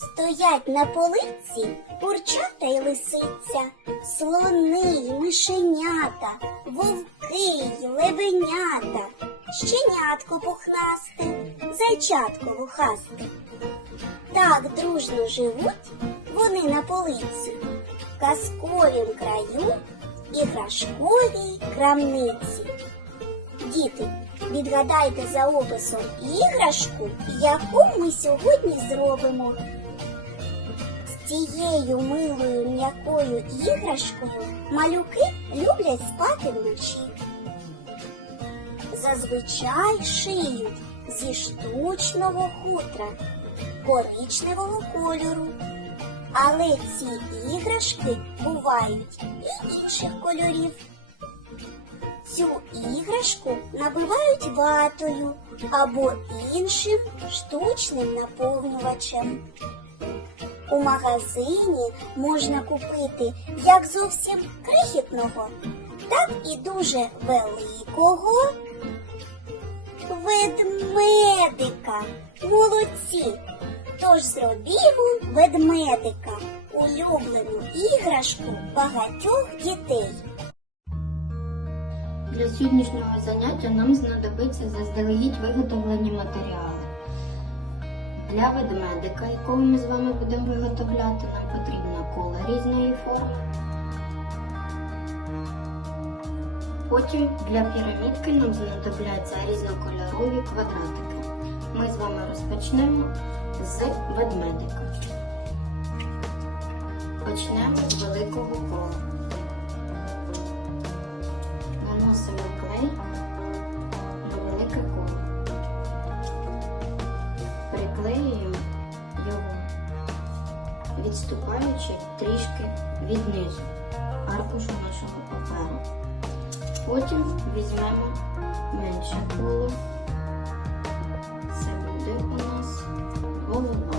Стоять на полиці курчата й лисиця, слони й мишенята, вовки й левенята, щенятко пухнасте, зайчатко лухасте. Так дружно живуть вони на полиці, в казковім краю іграшковій крамниці. Діти, відгадайте за описом іграшку, яку ми сьогодні зробимо. Цією милою м'якою іграшкою малюки люблять спати вночі. Зазвичай шиють зі штучного хутра коричневого кольору. Але ці іграшки бувають і інших кольорів. Цю іграшку набивають ватою або іншим штучним наповнювачем. У магазині можна купити як зовсім крихітного, так і дуже великого ведмедика. Молодці! Тож зробімо ведмедика, улюблену іграшку багатьох дітей. Для сьогоднішнього заняття нам знадобиться заздалегідь виготовлені матеріали. Для ведмедика, якого ми з вами будемо виготовляти, нам потрібна кола різної форми. Потім для пірамідки нам знадобляться різнокольорові квадратики. Ми з вами розпочнемо з ведмедика. Почнемо з великого кола. Відступаючи трішки від низу аркушу нашого паперу. Потім візьмемо менше коло. Це буде у нас голова.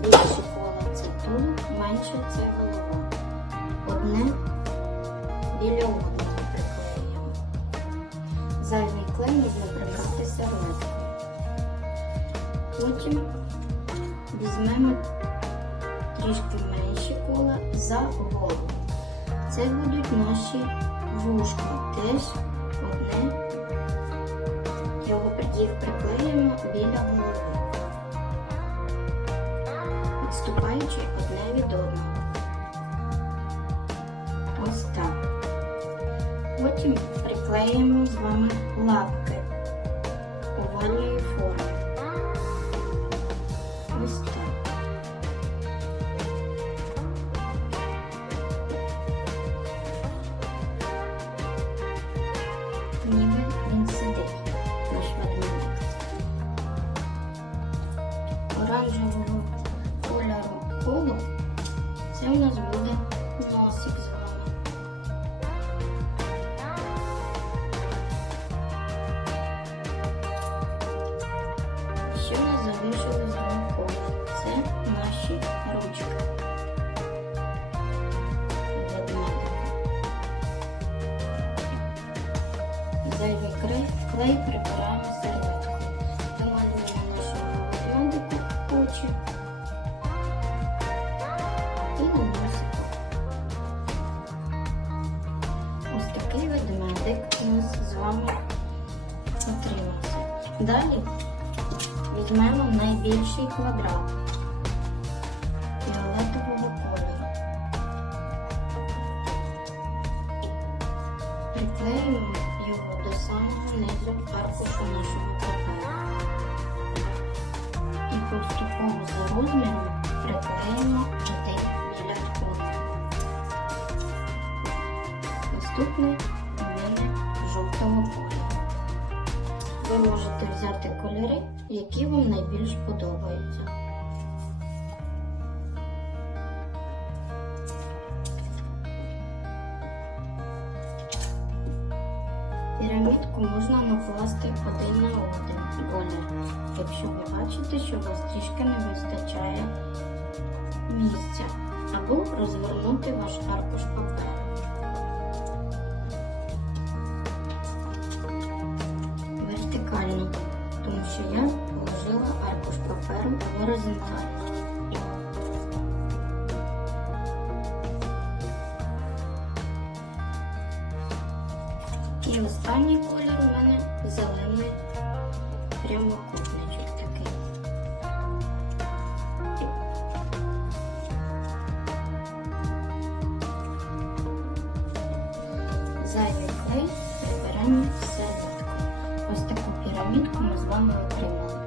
Більше кола це тулуб, менше це голова. Одне біля одного приклеїмо. Зайвий клей можна прибрати серветкою. Потім візьмемо трішки менші кола за голову. Це будуть наші вушка. Теж одне. Його їх приклеїмо біля голови, відступаючи одне від одного. Ось так. Потім приклеїмо з вами лапки овальної кольору це у нас буде носик з вами. Що в нас залишилось з вами коло? Це наші ручки. Зайвий клей, прибираємо серветкою. І носику. Ось такий ведмедик у нас з вами отримався. Далі візьмемо найбільший квадрат фіолетового кольору. Приклеюємо його до самого низу аркушу нашого паперу. І поступово за розміром приклеїмо Наступний біля жовтого кольору. Ви можете взяти кольори, які вам найбільш подобаються. Пірамідку можна накласти один на один колір, якщо ви бачите, що у вас трішки не вистачає місця, або розвернути ваш аркуш паперу. що я положила аркуш паперу горизонтально. І останній колір у мене зелений прямокутничок такий. Зайвий клей прибираємо середку. Ось таку пірамідку ми з вами отримали.